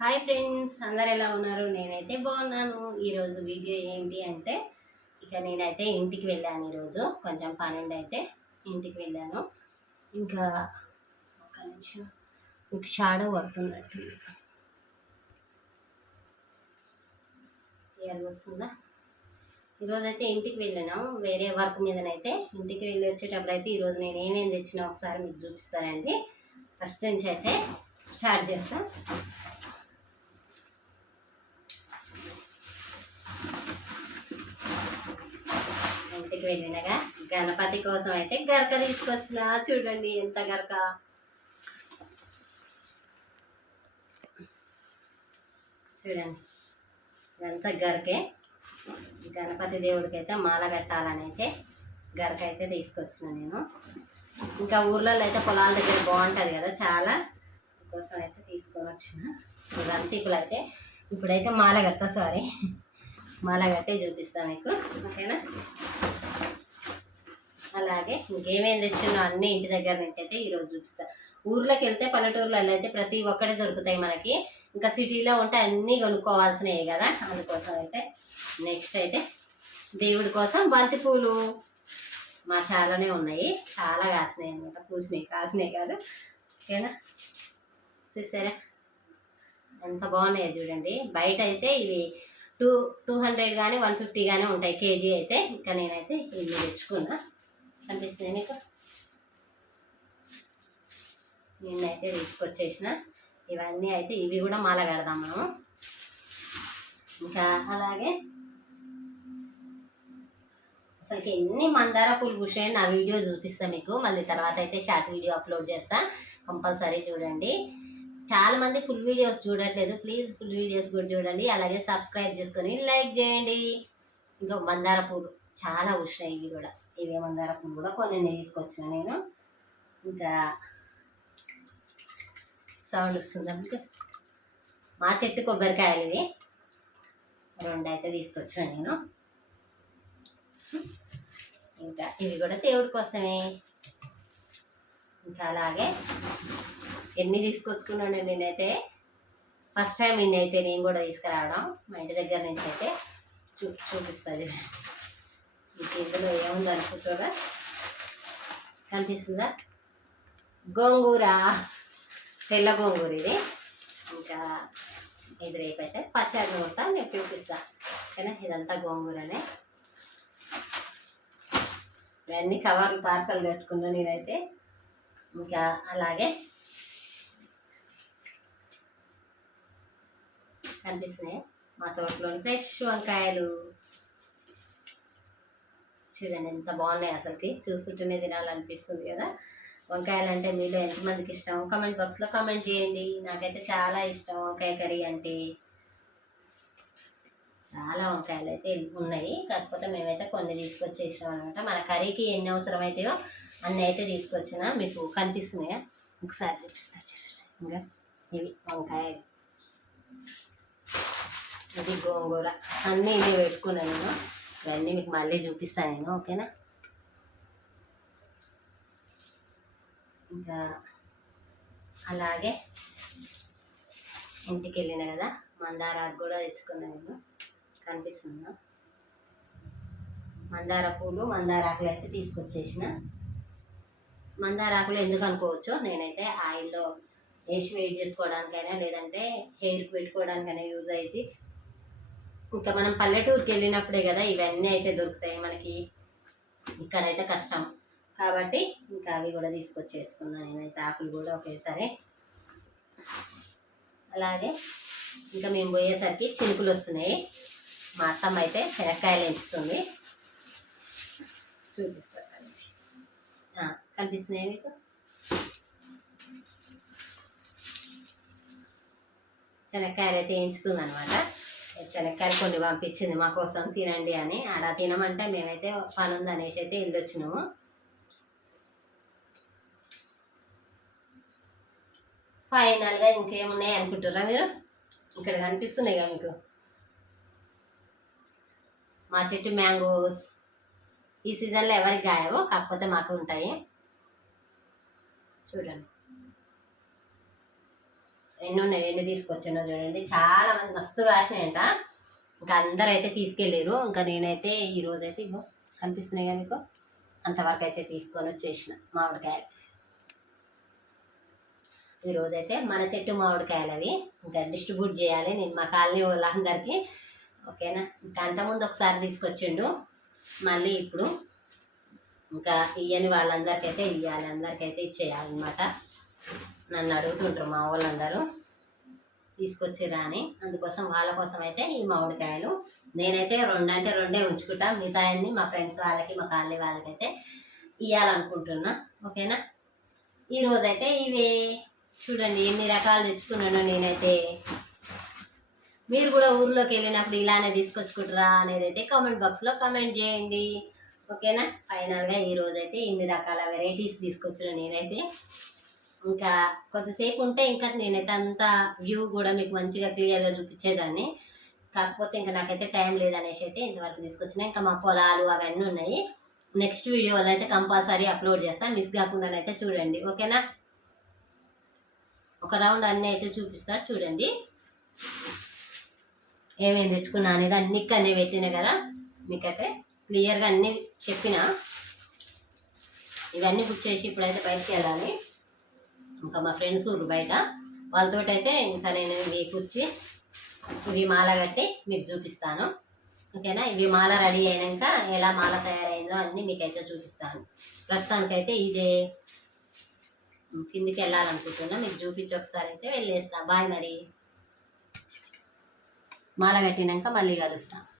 Hi friends, అందరు ఎలా ఉన్నారు? నేనైతే బాగున్నాను. ఈరోజు వీడియో ఏంటి అంటే నేనైతే ఇంటికి వెళ్ళాను. ఈరోజు కొంచెం పని ఉండి అయితే ఇంటికి వెళ్ళాను. ఇంకా ఒక నిమిషం, మీకు షాడో పడుతున్నట్టు ఇయర్ వస్తుందా? ఈరోజైతే ఇంటికి వెళ్ళాను, వేరే వర్క్ మీదనైతే. ఇంటికి వెళ్ళి వచ్చేటప్పుడు అయితే ఈరోజు నేను ఏమేమి తెచ్చినా ఒకసారి మీకు చూపిస్తానండి. ఫస్ట్ నుంచి అయితే స్టార్ట్ చేస్తాను. ఇంటికి వెళ్ళినగా గణపతి కోసం అయితే గరక తీసుకొచ్చిన. చూడండి ఎంత గరక, చూడండి ఇదంతా గరకే. గణపతి దేవుడికి అయితే మాల కట్టాలని అయితే గరక అయితే తీసుకొచ్చిన నేను. ఇంకా ఊర్లలో అయితే పొలాల దగ్గర బాగుంటుంది కదా, చాలా కోసం అయితే తీసుకొని వచ్చిన. రంతికులు అయితే ఇప్పుడైతే మాల కడతా, మాల కట్టే చూపిస్తాను మీకు, ఓకేనా? అలాగే ఇంకేమేమి తెచ్చినా అన్నీ ఇంటి దగ్గర నుంచి అయితే ఈరోజు చూపిస్తాను. ఊర్లోకి వెళ్తే పల్లెటూర్లలో అయితే ప్రతి ఒక్కటి దొరుకుతాయి మనకి. ఇంకా సిటీలో ఉంటే అన్నీ కొనుక్కోవాల్సినవి కదా, అందుకోసం అయితే నెక్స్ట్ అయితే దేవుడి కోసం బంతి పూలు మా చాలానే ఉన్నాయి, చాలా కాసినాయి అనమాట. పూసినాయి, కాసినాయి కాదు, ఓకేనా? చూసారా ఎంత బాగున్నాయో చూడండి. బయట అయితే ఇవి 200 కానీ 150 కానీ ఉంటాయి కేజీ అయితే. ఇంకా నేనైతే ఇల్లు తెచ్చుకున్నా, కనిపిస్తుంది మీకు. నిన్నైతే తీసుకొచ్చేసిన ఇవన్నీ అయితే, ఇవి కూడా మాల కడదాం మనం. ఇంకా అలాగే అసలుకి ఎన్ని మందార పూలు పూసాయని నా వీడియో చూపిస్తాను మీకు, మళ్ళీ తర్వాత అయితే షార్ట్ వీడియో అప్లోడ్ చేస్తా, కంపల్సరీ చూడండి. చాలా మంది ఫుల్ వీడియోస్ చూడట్లేదు, ప్లీజ్ ఫుల్ వీడియోస్ కూడా చూడండి. అలాగే సబ్స్క్రైబ్ చేసుకొని లైక్ చేయండి. ఇంకా మందార పూలు చాలా పూసినాయి, ఇవి కూడా, ఇవే మందార పూలు కూడా కొన్ని తీసుకొచ్చిన నేను. ఇంకా సౌండ్ వస్తుందా మీకు? మా చెట్టు కొబ్బరికాయలు ఇవి 2 అయితే తీసుకొచ్చిన నేను. ఇంకా ఇవి కూడా దేవుడి కోసమే. ఇంకా అలాగే ఎన్ని తీసుకొచ్చుకున్నాను నేనైతే, ఫస్ట్ టైం ఇన్ని అయితే నేను కూడా తీసుకురావడం మా ఇంటి దగ్గర నుంచి అయితే. చూపిస్తుంది మీకు. ఇందులో ఏముంది అనుకుంటారా? కనిపిస్తుందా? గోంగూర, తెల్ల గోంగూర ఇది. ఇంకా ఇది రేపు అయితే పచ్చడి నూరుతా, నేను చూపిస్తా, కానీ ఇదంతా గోంగూరనే. ఇవన్నీ కవర్లు పార్సల్ కట్టుకున్నా నేనైతే. ఇంకా అలాగే కనిపిస్తున్నాయి మా తోటలోని ఫ్రెష్ వంకాయలు. చూడండి ఎంత బాగున్నాయి, అసలుకి చూస్తుంటేనే తినాలనిపిస్తుంది కదా. వంకాయలు అంటే మీలో ఎంతమందికి ఇష్టం కామెంట్ బాక్స్లో కామెంట్ చేయండి. నాకైతే చాలా ఇష్టం వంకాయ కర్రీ అంటే. చాలా వంకాయలు అయితే ఉన్నాయి, కాకపోతే మేమైతే కొన్ని తీసుకొచ్చేసాం అనమాట. మన కర్రీకి ఎన్ని అవసరం అవుతాయో అన్నీ అయితే తీసుకొచ్చిన. మీకు కనిపిస్తున్నాయా? ఒకసారి చూపిస్తా. ఇంకా ఇవి వంకాయలు, ఇది గోంగూర, అన్నీ ఇవి పెట్టుకున్నాను నేను. ఇవన్నీ మీకు మళ్ళీ చూపిస్తాను నేను, ఓకేనా? ఇంకా అలాగే ఇంటికి వెళ్ళిన కదా, మందారాకు కూడా తెచ్చుకున్నాను నేను. కనిపిస్తుందా? మందార పూలు, మందారాకులు అయితే తీసుకొచ్చేసిన. మందారాకులు ఎందుకు అనుకోవచ్చు, నేనైతే ఆయిల్లో వేసి వెయిట్ చేసుకోవడానికైనా, లేదంటే హెయిర్కి పెట్టుకోవడానికైనా యూజ్ అవుతుంది. ఇంకా మనం పల్లెటూరుకి వెళ్ళినప్పుడే కదా ఇవన్నీ అయితే దొరుకుతాయి మనకి, ఇక్కడైతే కష్టం కాబట్టి ఇంకా అవి కూడా తీసుకొచ్చేసుకున్నాను నేనైతే, ఆకులు కూడా ఒకేసారి. అలాగే ఇంకా మేము పోయేసరికి చినుకులు వస్తున్నాయి. మా అత్తమ్మ అయితే శనక్కాయలు ఎంచుతుంది, చూపిస్తాను. కనిపిస్తున్నాయి మీకు? శనక్కాయలు అయితే ఎంచుతుంది అనమాట. శనక్కాయలు కొన్ని పంపించింది మా కోసం, తినండి అని. ఆడ తినమంటే మేమైతే పని ఉంది అనేసి అయితే వెళ్ళొచ్చినాము. ఫైనల్గా ఇంకేమున్నాయి అనుకుంటారా మీరు? ఇక్కడ కనిపిస్తున్నాయి కదా మీకు మా చెట్టు మ్యాంగోస్. ఈ సీజన్లో ఎవరికి గాయవో, కాకపోతే మాకు ఉంటాయి. చూడండి ఎన్ని ఉన్నాయి, ఎన్ని తీసుకొచ్చానో చూడండి. చాలా మంది మస్తు కాసినాయంట. ఇంకా అందరూ అయితే తీసుకెళ్ళారు. ఇంకా నేనైతే ఈరోజైతే ఇగో కనిపిస్తున్నాయి కానీ మీకు అంతవరకు అయితే తీసుకొని వచ్చేసిన మామిడికాయలు. ఈరోజైతే మన చెట్టు మామిడికాయలు అవి ఇంకా డిస్ట్రిబ్యూట్ చేయాలి నేను మా కాలనీ వాళ్ళందరికీ. ఓకేనా. ఇంకా అంతకుముందు ఒకసారి తీసుకొచ్చిండు, మళ్ళీ ఇప్పుడు ఇంకా ఇయ్యని వాళ్ళందరికైతే ఇవ్వాలి, అందరికైతే ఇచ్చేయాలన్నమాట. నన్ను అడుగుతుంటారు మా వాళ్ళందరూ తీసుకొచ్చిరా అని. అందుకోసం వాళ్ళ కోసం అయితే ఈ మామిడికాయలు నేనైతే 2 అంటే 2 ఉంచుకుంటా. మిగతా అన్ని మా ఫ్రెండ్స్ వాళ్ళకి మా కాలనీ వాళ్ళకైతే ఇవ్వాలనుకుంటున్నా. ఓకేనా. ఈరోజైతే ఇవే చూడండి ఎన్ని రకాలు తెచ్చుకున్నాను నేనైతే. మీరు కూడా ఊర్లోకి వెళ్ళినప్పుడు ఇలానే తీసుకొచ్చుకుంటారా అనేది అయితే కామెంట్ బాక్స్లో కామెంట్ చేయండి. ఓకేనా. ఫైనల్గా ఈరోజైతే ఇన్ని రకాల వెరైటీస్ తీసుకొచ్చిన నేనైతే. ఇంకా కొద్దిసేపు ఉంటే ఇంకా నేనైతే అంత వ్యూ కూడా మీకు మంచిగా క్లియర్గా చూపించేదాన్ని. కాకపోతే ఇంకా నాకైతే టైం లేదనేసి అయితే ఇంతవరకు తీసుకొచ్చిన. ఇంకా మా పొలాలు అవన్నీ ఉన్నాయి. నెక్స్ట్ వీడియోలో అయితే కంపల్సరీ అప్లోడ్ చేస్తాను, మిస్ కాకుండానైతే చూడండి. ఓకేనా. ఒక రౌండ్ అన్నీ అయితే చూపిస్తా చూడండి. ఏమేమి తెచ్చుకున్నా అనేది అన్ని ఇక్కడనే పెట్టినా కదా, మీకైతే క్లియర్గా అన్నీ చెప్పిన. ఇవన్నీ బుక్ చేసి ఇప్పుడైతే బయటకు వెళ్ళాలి. ఇంకా మా ఫ్రెండ్స్ ఊరు బయట, వాళ్ళతోటైతే ఇంకా నేను ఇవి కూర్చి ఇవి మాల కట్టి మీకు చూపిస్తాను. ఓకేనా. ఇవి మాల రెడీ అయినాక ఎలా మాల తయారైందో అన్నీ మీకైతే చూపిస్తాను. ప్రస్తుతానికైతే ఇదే కిందికి వెళ్ళాలనుకుంటున్నా, మీకు చూపించి ఒకసారి అయితే వెళ్ళేస్తా. బాయ్. మరి మాల కట్టినాక మళ్ళీ కలుస్తా.